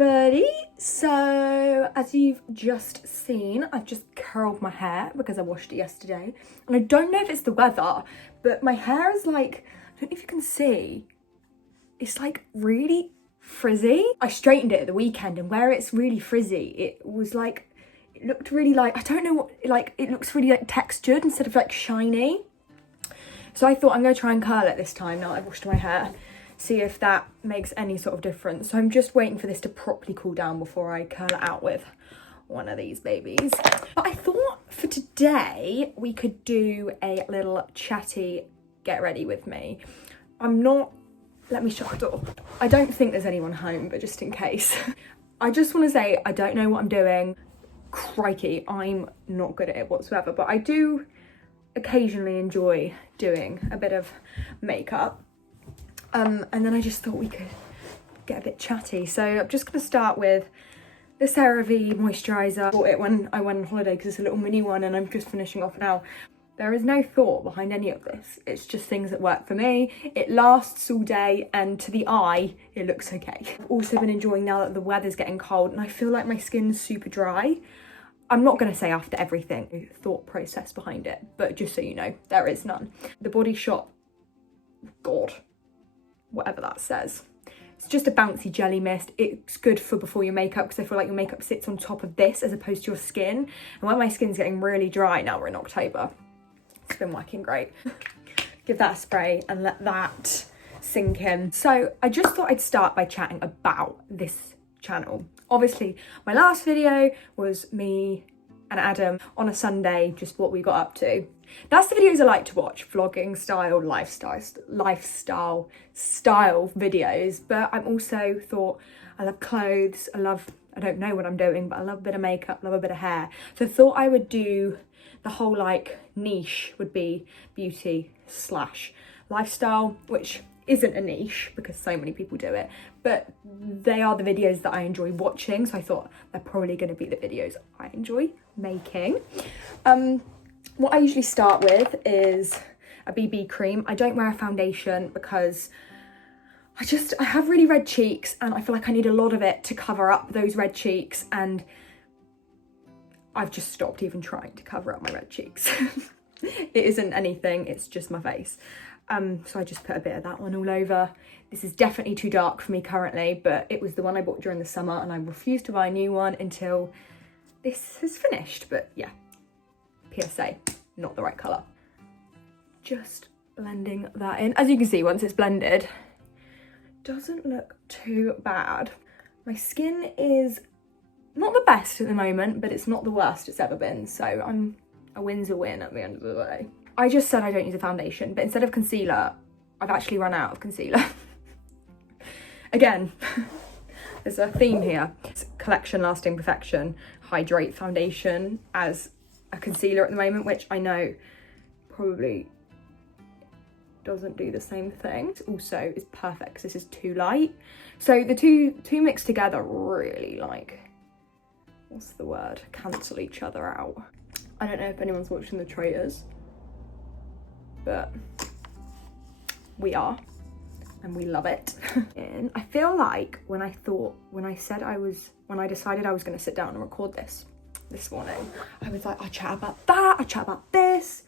everybody. So as you've just seen, I've just curled my hair because I washed it yesterday, and I don't know if it's the weather, but my hair is like, I don't know if you can see, it's like really frizzy. I straightened it at the weekend, and where it's really frizzy, it was like, it looked really like, I don't know what, like it looks really like textured instead of like shiny. So I thought I'm gonna try and curl it this time now that I've washed my hair, see if that makes any sort of difference. So I'm just waiting for this to properly cool down before I curl it out with one of these babies. But I thought for today we could do a little chatty get ready with me. Let me shut the door. I don't think there's anyone home, but just in case. I just want to say I don't know what I'm doing. Crikey, I'm not good at it whatsoever, but I do occasionally enjoy doing a bit of makeup. And then I just thought we could get a bit chatty. So I'm just going to start with the CeraVe moisturiser. I bought it when I went on holiday because it's a little mini one, and I'm just finishing off now. There is no thought behind any of this. It's just things that work for me. It lasts all day, and to the eye, it looks okay. I've also been enjoying now that the weather's getting cold and I feel like my skin's super dry. I'm not going to say after everything, thought process behind it, but just so you know, there is none. The Body Shop, God, whatever that says. It's just a bouncy jelly mist. It's good for before your makeup because I feel like your makeup sits on top of this as opposed to your skin. And when my skin's getting really dry, now we're in October, it's been working great. Give that a spray and let that sink in. So I just thought I'd start by chatting about this channel. Obviously, my last video was me and Adam on a Sunday, just what we got up to. That's the videos I like to watch, vlogging style, lifestyle style videos. But I'm also thought I love clothes. I don't know what I'm doing, but I love a bit of makeup, love a bit of hair. So I thought I would do the whole like niche would be beauty / lifestyle, which isn't a niche because so many people do it, but they are the videos that I enjoy watching. So I thought they're probably going to be the videos I enjoy making. What I usually start with is a BB cream. I don't wear a foundation because I have really red cheeks, and I feel like I need a lot of it to cover up those red cheeks, and I've just stopped even trying to cover up my red cheeks. It isn't anything, it's just my face. So I just put a bit of that one all over. This is definitely too dark for me currently, but it was the one I bought during the summer, and I refused to buy a new one until this is finished. But yeah, PSA, not the right colour. Just blending that in. As you can see, once it's blended, doesn't look too bad. My skin is not the best at the moment, but it's not the worst it's ever been. So a win's a win at the end of the day. I just said I don't use a foundation, but instead of concealer, I've actually run out of concealer. Again, there's a theme here. It's Collection Lasting Perfection Hydrate Foundation as a concealer at the moment, which I know probably doesn't do the same thing. It also is perfect because this is too light. So the two mixed together really, like, what's the word? Cancel each other out. I don't know if anyone's watching the Traitors, but we are, and we love it. And I feel like when I decided I was going to sit down and record this morning, I was like, I'll chat about that, I'll chat about this,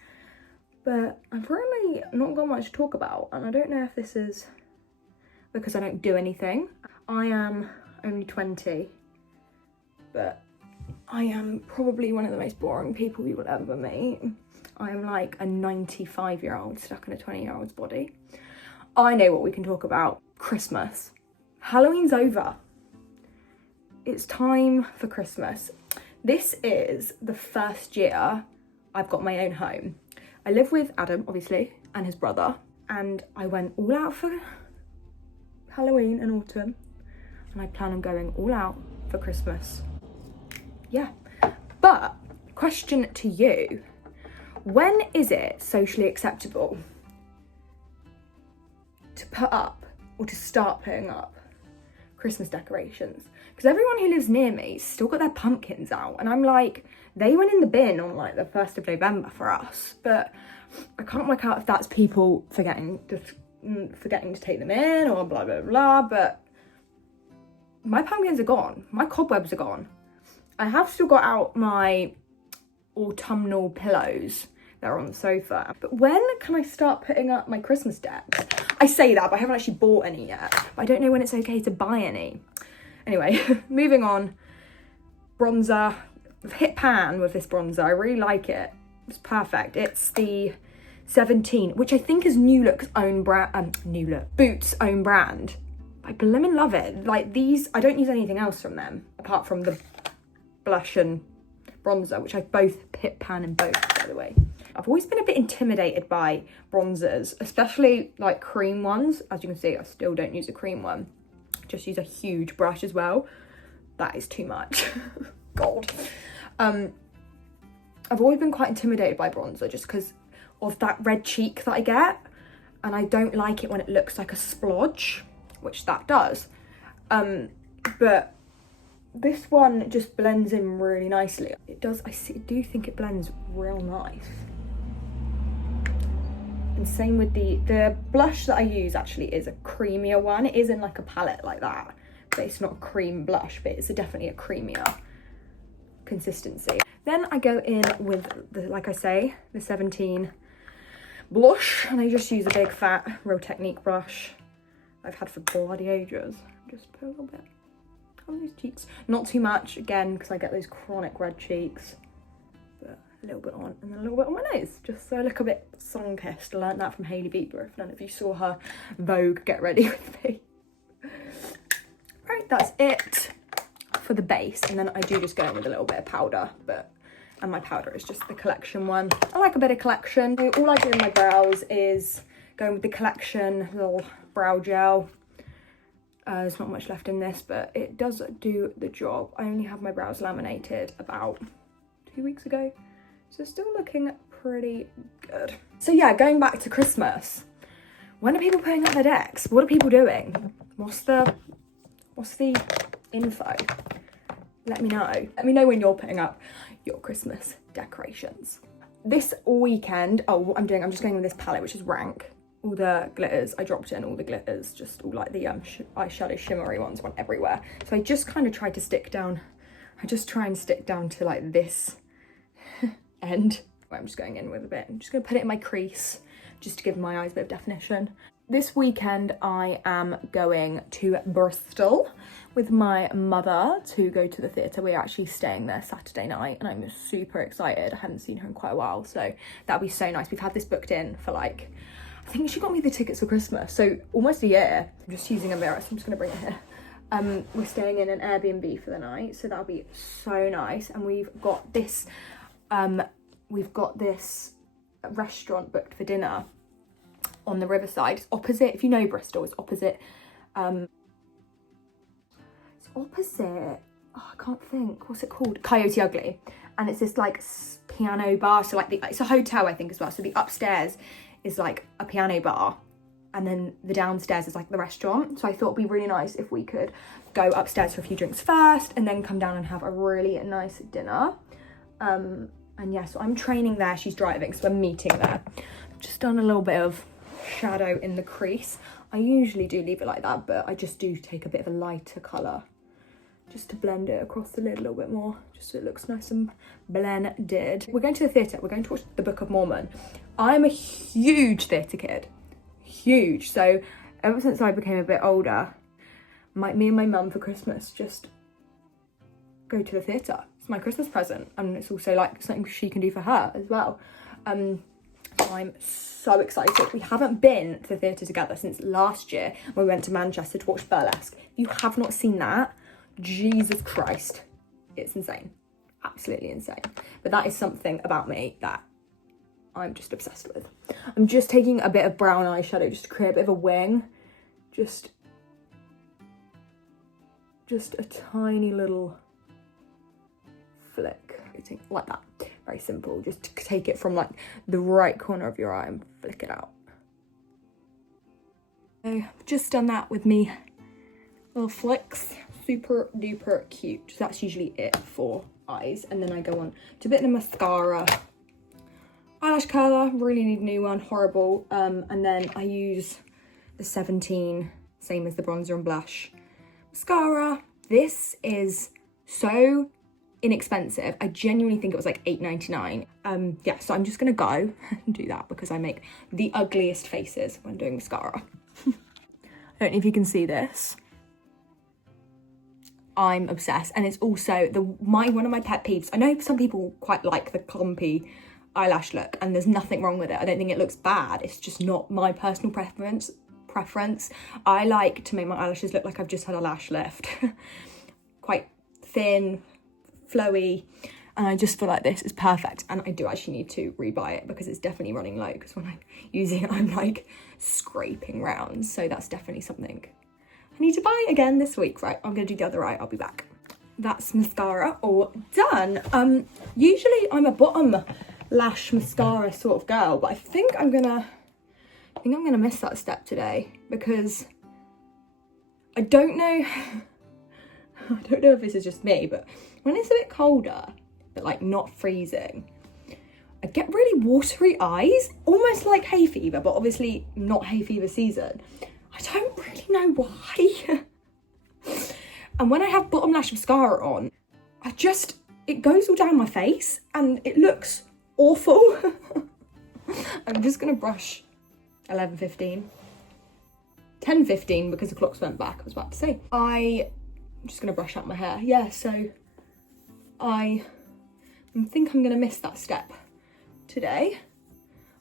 but I've really not got much to talk about, and I don't know if this is because I don't do anything. I am only 20, but I am probably one of the most boring people you will ever meet. I'm like a 95-year-old stuck in a 20-year-old's body. I know what we can talk about. Christmas. Halloween's over. It's time for Christmas. This is the first year I've got my own home. I live with Adam, obviously, and his brother, and I went all out for Halloween and autumn, and I plan on going all out for Christmas. Yeah, but question to you. When is it socially acceptable to put up or to start putting up Christmas decorations? Because everyone who lives near me still got their pumpkins out, and I'm like, they went in the bin on like the 1st of November for us, but I can't work out if that's people forgetting to take them in or blah, blah, blah, but my pumpkins are gone. My cobwebs are gone. I have still got out my autumnal pillows that are on the sofa. But when can I start putting up my Christmas decks? I say that, but I haven't actually bought any yet. But I don't know when it's okay to buy any. Anyway, moving on. Bronzer. I've hit pan with this bronzer. I really like it. It's perfect. It's the 17, which I think is New Look's own brand. New Look. Boots' own brand. I blimmin' love it. Like these, I don't use anything else from them apart from the blush and bronzer, which I both hit pan in both, by the way. I've always been a bit intimidated by bronzers, especially like cream ones. As you can see, I still don't use a cream one. Just use a huge brush as well. That is too much. God. I've always been quite intimidated by bronzer just because of that red cheek that I get. And I don't like it when it looks like a splodge, which that does. But this one just blends in really nicely. It does, I do think it blends real nice. And same with the blush that I use actually is a creamier one. It is in like a palette like that, but it's not a cream blush, but it's definitely a creamier consistency. Then I go in with the, like I say, the 17 blush, and I just use a big fat Real Technique brush I've had for bloody ages. Just put a little bit on those cheeks. Not too much, again, because I get those chronic red cheeks. But a little bit on, and then a little bit on my nose, just so I look a bit sun-kissed. I learnt that from Hailey Bieber, if none of you saw her Vogue Get Ready With Me. Right, that's it for the base, and then I do just go in with a little bit of powder, and my powder is just the Collection one. I like a bit of Collection. All I do in my brows is go with the Collection little brow gel. There's not much left in this, but it does do the job. I only have my brows laminated about 2 weeks ago, so still looking pretty good. So yeah, going back to Christmas, when are people putting up their decks? What are people doing? What's the info? Let me know. Let me know when you're putting up your Christmas decorations. This weekend, what I'm just going with this palette, which is Rank. All the glitters, I dropped in all the glitters, just all like the eyeshadow shimmery ones went everywhere. So I just kind of tried to stick down, to like this end. I'm just going in with a bit. I'm just gonna put it in my crease, just to give my eyes a bit of definition. This weekend I am going to Bristol with my mother to go to the theatre. We're actually staying there Saturday night and I'm super excited. I hadn't seen her in quite a while, so that'll be so nice. We've had this booked in for like, I think she got me the tickets for Christmas, so almost a year. I'm just using a mirror, so I'm just gonna bring it here. We're staying in an Airbnb for the night, so that'll be so nice. And we've got this restaurant booked for dinner on the riverside. It's opposite, if you know Bristol, it's opposite, oh, I can't think, what's it called? Coyote Ugly. And it's this like piano bar, so like it's a hotel I think as well, so the upstairs is like a piano bar and then the downstairs is like the restaurant. So I thought it'd be really nice if we could go upstairs for a few drinks first and then come down and have a really nice dinner. And yeah, so I'm training there, she's driving, so I'm meeting there. Just done a little bit of shadow in the crease. I usually do leave it like that, but I just do take a bit of a lighter colour just to blend it across the lid a little bit more, just so it looks nice and blended. We're going to the theatre, we're going to watch the Book of Mormon. I'm a huge theatre kid, huge. So ever since I became a bit older, me and my mum for Christmas just go to the theatre. It's my Christmas present, and it's also like something she can do for her as well. So I'm so excited. We haven't been to the theatre together since last year when we went to Manchester to watch Burlesque. If you have not seen that, Jesus Christ, it's insane, absolutely insane. But that is something about me that I'm just obsessed with. I'm just taking a bit of brown eyeshadow just to create a bit of a wing, just a tiny little flick, like that, very simple, just to take it from like the right corner of your eye and flick it out. So I've just done that with me little flicks. Super duper cute. So that's usually it for eyes. And then I go on to a bit of mascara. Eyelash curler, really need a new one, horrible. And then I use the 17, same as the bronzer and blush. Mascara, This is so inexpensive. I genuinely think it was like $8.99. Yeah, so I'm just gonna go and do that because I make the ugliest faces when doing mascara. I don't know if you can see this. I'm obsessed, and it's also one of my pet peeves. I know some people quite like the clumpy eyelash look, and there's nothing wrong with it. I don't think it looks bad. It's just not my personal preference. I like to make my eyelashes look like I've just had a lash lift. Quite thin, flowy, and I just feel like this is perfect. And I do actually need to rebuy it because it's definitely running low, because when I'm using it I'm like scraping round, so that's definitely something I need to buy again this week. Right, I'm gonna do the other eye, I'll be back. That's mascara all done. Usually I'm a bottom lash mascara sort of girl, but I think I'm gonna miss that step today because I don't know if this is just me, but when it's a bit colder, but like not freezing, I get really watery eyes, almost like hay fever, but obviously not hay fever season. I don't really know why. And when I have bottom lash mascara on, it goes all down my face and it looks awful. I'm just gonna brush 11:15. 10:15 because the clocks went back, I was about to say. I'm just gonna brush out my hair. Yeah, so I think I'm gonna miss that step today.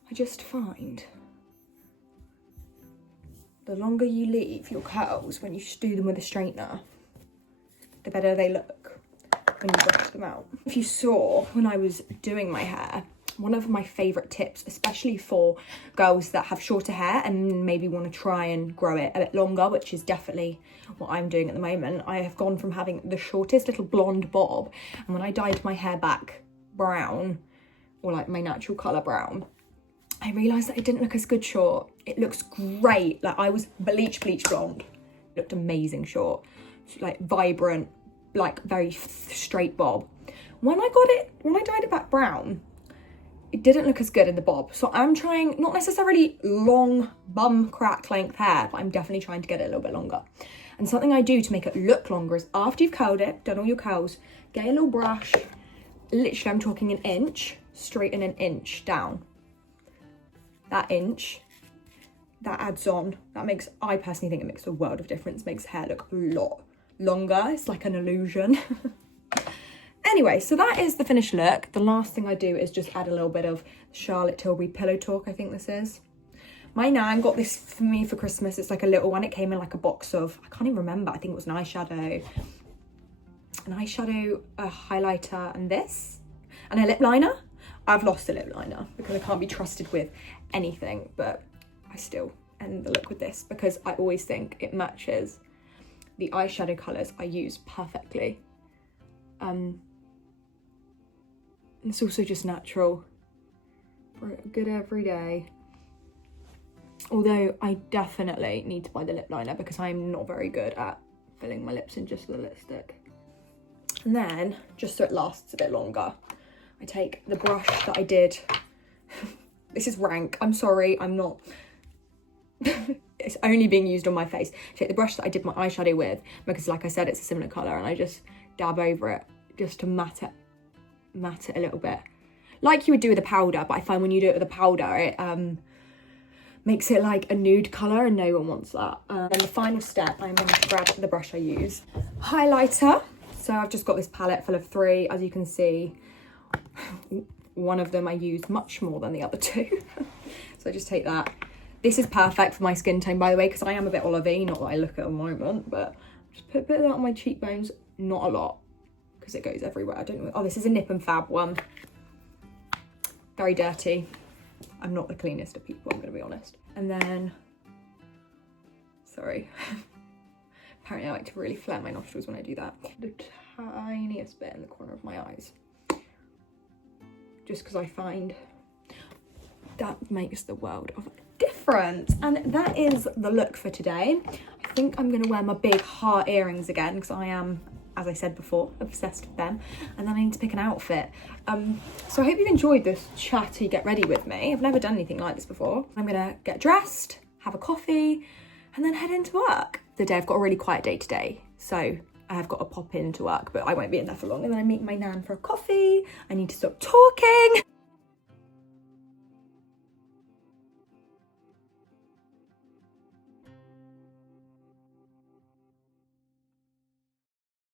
I just find the longer you leave your curls when you just do them with a straightener, the better they look when you brush them out. If you saw when I was doing my hair, one of my favourite tips, especially for girls that have shorter hair and maybe want to try and grow it a bit longer, which is definitely what I'm doing at the moment. I have gone from having the shortest little blonde bob, and when I dyed my hair back brown, or like my natural colour brown, I realised that it didn't look as good short. It looks great. Like I was bleach blonde. It looked amazing short. Like vibrant, like very straight bob. When I dyed it back brown, it didn't look as good in the bob. So I'm trying, not necessarily long bum crack length hair, but I'm definitely trying to get it a little bit longer. And something I do to make it look longer is after you've curled it, done all your curls, get a little brush, literally I'm talking an inch, straighten an inch down. That inch, that adds on, I personally think it makes a world of difference, makes hair look a lot longer. It's like an illusion. Anyway, so that is the finished look. The last thing I do is just add a little bit of Charlotte Tilbury Pillow Talk, I think this is. My nan got this for me for Christmas. It's like a little one. It came in like a box of, I can't even remember, I think it was an eyeshadow, a highlighter, and this, and a lip liner. I've lost a lip liner because I can't be trusted with anything, but I still end the look with this because I always think it matches the eyeshadow colours I use perfectly. It's also just natural for a good everyday. Although I definitely need to buy the lip liner because I'm not very good at filling my lips in just with a lipstick. And then, just so it lasts a bit longer, I take the brush that I did. This is rank, I'm sorry, I'm not. It's only being used on my face. I take the brush that I did my eyeshadow with, because like I said, it's a similar colour, and I just dab over it just to matte it a little bit. Like you would do with a powder, but I find when you do it with a powder, it makes it like a nude colour, and no one wants that. And the final step, I'm going to grab the brush I use. Highlighter. So I've just got this palette full of 3, as you can see. One of them I use much more than the other 2. So I just take that. This is perfect for my skin tone, by the way, because I am a bit olivey, not that I look at the moment, but just put a bit of that on my cheekbones, not a lot, because it goes everywhere. I don't know. Oh, this is a Nip and Fab one. Very dirty. I'm not the cleanest of people, I'm going to be honest. And then, sorry. Apparently I like to really flare my nostrils when I do that. The tiniest bit in the corner of my eyes. Just because I find that makes the world of difference. And that is the look for today. I think I'm going to wear my big heart earrings again because I am, as I said before, obsessed with them. And then I need to pick an outfit. So I hope you've enjoyed this chatty get ready with me. I've never done anything like this before. I'm going to get dressed, have a coffee, and then head into work. The day I've got a really quiet day today, so I have got to pop in to work, but I won't be in there for long. And then I meet my nan for a coffee. I need to stop talking.